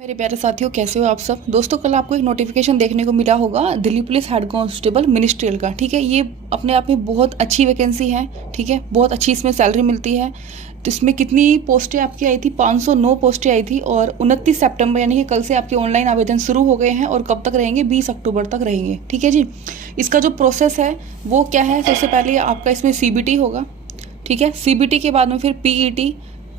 मेरे प्यारे साथियों, कैसे हो आप सब। दोस्तों, कल आपको एक नोटिफिकेशन देखने को मिला होगा Delhi police head constable ministerial का। ठीक है, ये अपने आप में बहुत अच्छी वैकेंसी है। ठीक है, बहुत अच्छी इसमें सैलरी मिलती है। तो इसमें कितनी पोस्टें आपकी आई थी? 509 पोस्टें आई थी और 29 सितंबर यानी कि कल से आपके ऑनलाइन आवेदन शुरू हो गए हैं और कब तक रहेंगे? 20 अक्टूबर तक रहेंगे। ठीक है जी। इसका जो प्रोसेस है वो क्या है? सबसे पहले आपका इसमें CBT होगा। ठीक है, CBT के बाद में फिर PET,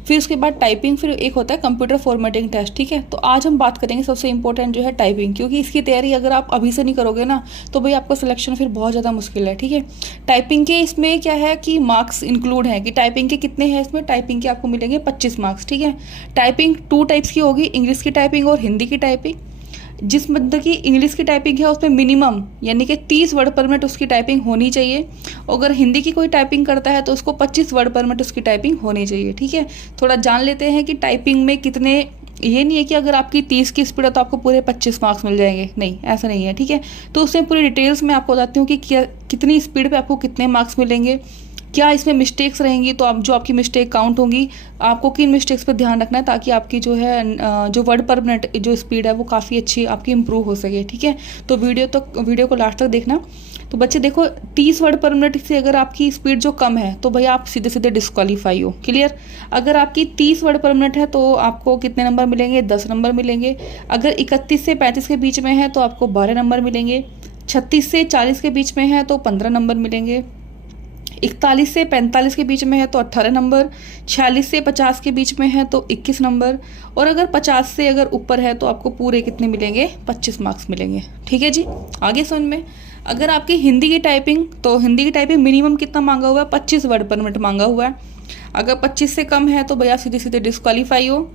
फिर उसके बाद टाइपिंग, फिर एक होता है कंप्यूटर फॉर्मेटिंग टेस्ट। ठीक है, तो आज हम बात करेंगे सबसे इंपॉर्टेंट जो है टाइपिंग, क्योंकि इसकी तैयारी अगर आप अभी से नहीं करोगे ना तो भाई आपका सिलेक्शन फिर बहुत ज़्यादा मुश्किल है। ठीक है, टाइपिंग के इसमें क्या है कि मार्क्स इंक्लूड हैं कि टाइपिंग के कितने हैं इसमें। टाइपिंग के आपको मिलेंगे 25 मार्क्स। ठीक है, टाइपिंग 2 टाइप्स की होगी, इंग्लिश की टाइपिंग और हिंदी की टाइपिंग। जिस मतलब की इंग्लिश की टाइपिंग है उसमें मिनिमम यानी कि 30 वर्ड पर मिनट उसकी टाइपिंग होनी चाहिए। अगर हिंदी की कोई टाइपिंग करता है तो उसको 25 वर्ड पर मिनट उसकी टाइपिंग होनी चाहिए। ठीक है, थोड़ा जान लेते हैं कि टाइपिंग में कितने। ये नहीं है कि अगर आपकी 30 की स्पीड है तो आपको पूरे 25 मार्क्स मिल जाएंगे, नहीं ऐसा नहीं है। ठीक है, तो उसमें पूरी डिटेल्स में आपको बताती हूँ कि कितनी स्पीड पे आपको कितने मार्क्स मिलेंगे, क्या इसमें मिस्टेक्स रहेंगी, तो आप जो आपकी मिस्टेक काउंट होंगी, आपको किन मिस्टेक्स पर ध्यान रखना है ताकि आपकी जो है जो वर्ड पर मिनट जो स्पीड है वो काफ़ी अच्छी आपकी इंप्रूव हो सके। ठीक है, तो वीडियो को लास्ट तक देखना। तो बच्चे देखो, 30 वर्ड पर मिनट से अगर आपकी स्पीड जो कम है तो भाई आप सीधे सीधे डिस्क्वालीफाई हो। क्लियर। अगर आपकी 30 वर्ड पर मिनट है तो आपको कितने नंबर मिलेंगे? 10 नंबर मिलेंगे। अगर 31 से 35 के बीच में है तो आपको 12 नंबर मिलेंगे। 36 से 40 के बीच में है तो 15 नंबर मिलेंगे। 41 से 45 के बीच में है तो 18 नंबर। 46 से 50 के बीच में है तो 21 नंबर। और अगर 50 से अगर ऊपर है तो आपको पूरे कितने मिलेंगे? 25 मार्क्स मिलेंगे। ठीक है जी, आगे समझ में। अगर आपकी हिंदी की टाइपिंग, तो हिंदी की टाइपिंग मिनिमम कितना मांगा हुआ है? 25 वर्ड पर मिनट मांगा हुआ है। अगर 25 से कम है तो भैया सीधे सीधे डिस्क्वालीफाई हो।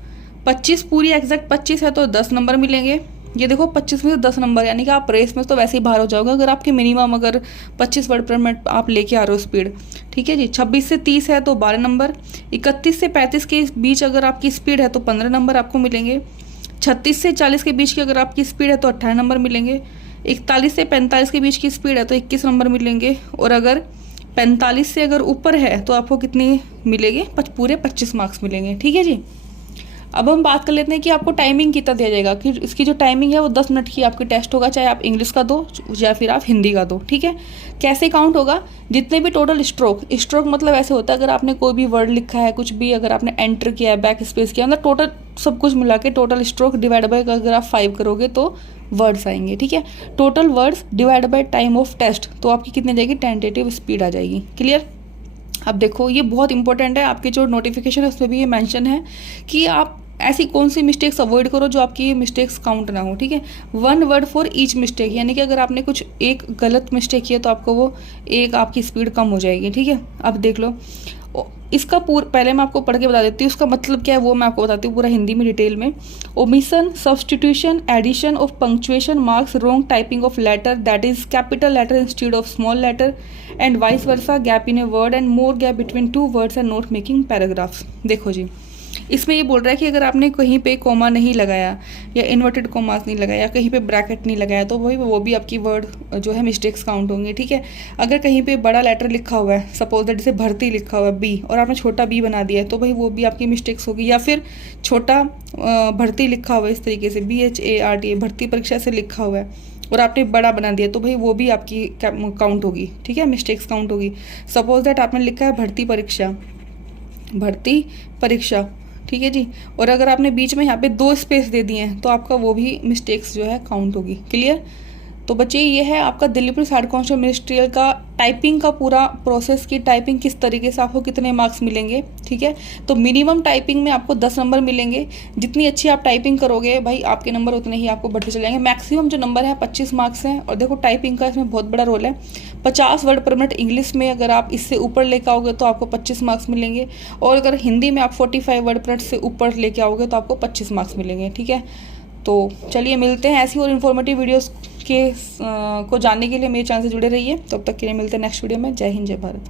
25 पूरी एग्जैक्ट 25 है तो 10 नंबर मिलेंगे। ये देखो 25 में से 10 नंबर यानी कि आप रेस में तो वैसे ही बाहर हो जाओगे अगर आपकी मिनिमम अगर 25 वर्ड पर मिनट आप लेके आ रहे हो स्पीड। ठीक है जी। 26 से 30 है तो 12 नंबर। 31 से 35 के बीच अगर आपकी स्पीड है तो 15 नंबर आपको मिलेंगे। 36 से 40 के बीच की अगर आपकी स्पीड है तो 18 नंबर मिलेंगे। 41 से 45 के बीच की स्पीड है तो 21 नंबर मिलेंगे। और अगर 45 से अगर ऊपर है तो आपको कितने मिलेंगे? पूरे 25 मार्क्स मिलेंगे। ठीक है जी। अब हम बात कर लेते हैं कि आपको टाइमिंग कितना दिया जाएगा। कि इसकी जो टाइमिंग है वो 10 मिनट की आपकी टेस्ट होगा, चाहे आप इंग्लिश का दो या फिर आप हिंदी का दो। ठीक है, कैसे काउंट होगा? जितने भी टोटल स्ट्रोक मतलब ऐसे होता है अगर आपने कोई भी वर्ड लिखा है, कुछ भी अगर आपने एंटर किया है, बैक स्पेस किया, मतलब टोटल सब कुछ मिला के टोटल स्ट्रोक डिवाइड बाय अगर आप 5 करोगे तो वर्ड्स आएंगे। ठीक है, total words divide by time of test, तो आपकी कितनी जाएगी? टेंटेटिव स्पीड आ जाएगी। क्लियर। अब देखो, ये बहुत इंपॉर्टेंट है, आपकी जो नोटिफिकेशन है उसमें भी ये मेंशन है कि आप ऐसी कौन सी मिस्टेक्स अवॉइड करो जो आपकी मिस्टेक्स काउंट ना हो। ठीक है, 1 वर्ड फॉर ईच मिस्टेक, यानी कि अगर आपने कुछ एक गलत मिस्टेक किया तो आपको वो एक आपकी स्पीड कम हो जाएगी। ठीक है, अब देख लो इसका पहले मैं आपको पढ़ के बता देती हूँ उसका मतलब क्या है, वो मैं आपको बताती हूँ पूरा हिंदी में डिटेल में। Omission, substitution, addition of punctuation, marks, wrong typing of letter that is capital letter instead of small letter and vice versa, gap in a word and more gap between 2 words and not making paragraphs. देखो जी, इसमें ये बोल रहा है कि अगर आपने कहीं पे कॉमा नहीं लगाया या इन्वर्टेड कॉमास नहीं लगाया या कहीं पे ब्रैकेट नहीं लगाया तो वो भी आपकी वर्ड जो है मिस्टेक्स काउंट होंगी। ठीक है, अगर कहीं पे बड़ा लेटर लिखा हुआ है, सपोज दैट जैसे भर्ती लिखा हुआ है बी और आपने छोटा बी बना दिया है तो भाई वो भी आपकी मिस्टेक्स होगी। या फिर छोटा भर्ती लिखा हुआ है इस तरीके से BHART भर्ती परीक्षा से लिखा हुआ है और आपने बड़ा बना दिया तो भाई वो भी आपकी काउंट होगी। ठीक है, मिस्टेक्स काउंट होगी। सपोज दैट आपने लिखा है भर्ती परीक्षा। ठीक है जी, और अगर आपने बीच में यहाँ पे 2 स्पेस दे दिए हैं तो आपका वो भी मिस्टेक्स जो है काउंट होगी। क्लियर। तो बच्चे, ये है आपका Delhi police head constable ministerial का टाइपिंग का पूरा प्रोसेस की टाइपिंग किस तरीके से आपको कितने मार्क्स मिलेंगे। ठीक है, तो मिनिमम टाइपिंग में आपको 10 नंबर मिलेंगे। जितनी अच्छी आप टाइपिंग करोगे भाई आपके नंबर उतने ही आपको बढ़ते चले जाएंगे। मैक्सिमम जो नंबर है 25 मार्क्स हैं। और देखो टाइपिंग का इसमें बहुत बड़ा रोल है। 50 वर्ड पर मिनट इंग्लिश में अगर आप इससे ऊपर लेकर आओगे तो आपको 25 मार्क्स मिलेंगे। और अगर हिंदी में आप 45 वर्ड पर मिनट से ऊपर लेके आओगे तो आपको 25 मार्क्स मिलेंगे। ठीक है, तो चलिए मिलते हैं ऐसी और इन्फॉर्मेटिव वीडियोस को जानने के लिए मेरे चैनल से जुड़े रहिए। तब तक के लिए मिलते हैं नेक्स्ट वीडियो में। जय हिंद, जय भारत।